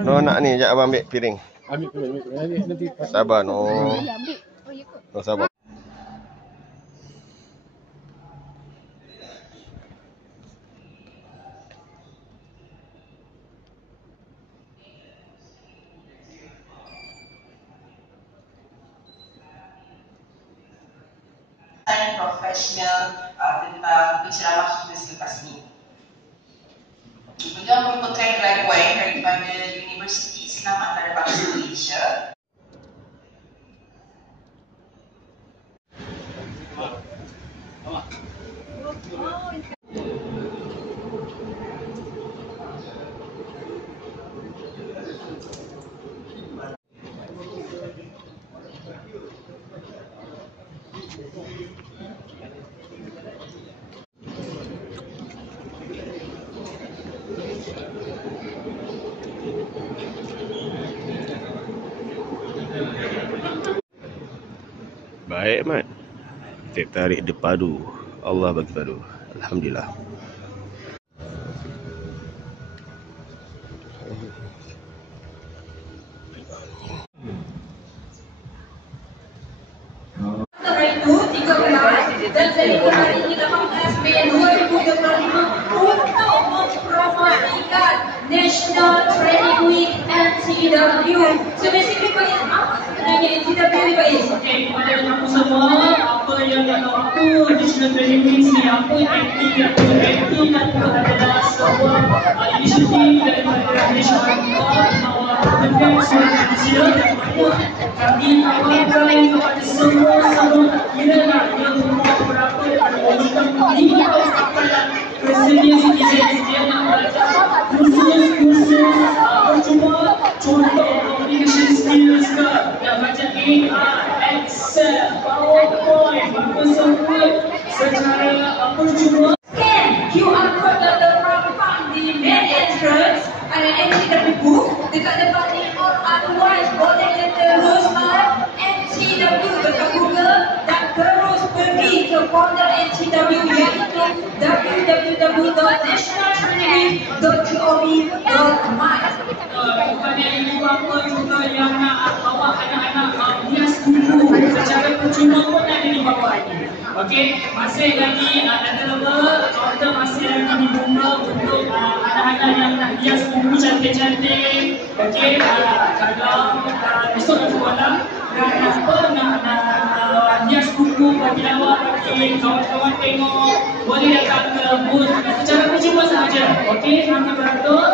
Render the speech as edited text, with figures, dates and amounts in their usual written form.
No nak ni, sekejap abang ambil piring. Ambil piring. Nanti sabar no. No sabar. Profesional tentang penceramah kita selepas ini. Beliau merupakan graduate daripada Universiti Islam Antarabangsa Malaysia. Baik Mat. Kita tarik dia padu. Allah bagi padu. Alhamdulillah. Sementara itu 13 dan sehingga hari ini 18 Mei 2025 untuk mempromosikan National Training Week NTW. So basically Pak Is, apa sebenarnya NTW ni Pak Is? Okey, kepada kamu semua, apa yang tak tahu apa National Training Week ni, apa NTW adalah sebuah inisiatif daripada National Defense Malaysia yang kami tawarkan kepada semua kira-kira yang berapa daripada umur 5 tahun kepada senior citizen yang nak belajar kursus percuma, contoh communication skills ke, nak belajar AI, Excel, PowerPoint, Microsoft Word secara percuma. Scan QR code yang terpampang di main entrance ada NTW booth dekat depan ni, or otherwise boleh terus NTW dekat Google dan terus pergi ke portal NTW iaitu www.nationaltrainingweek.gov.my. Kepada ibu bapa juga yang nak bawa anak-anak hias buku secara percuma pun ada di bawah ini. Okey, masih lagi available, kaunter masih lagi dibuka untuk anak-anak yang nak hias buku cantik-cantik. Okey, kalau besok nak sekolah nak hias buku bagi awak, bagi kawan-kawan tengok, boleh datang ke booth secara percuma sahaja. Okey, hanya beratur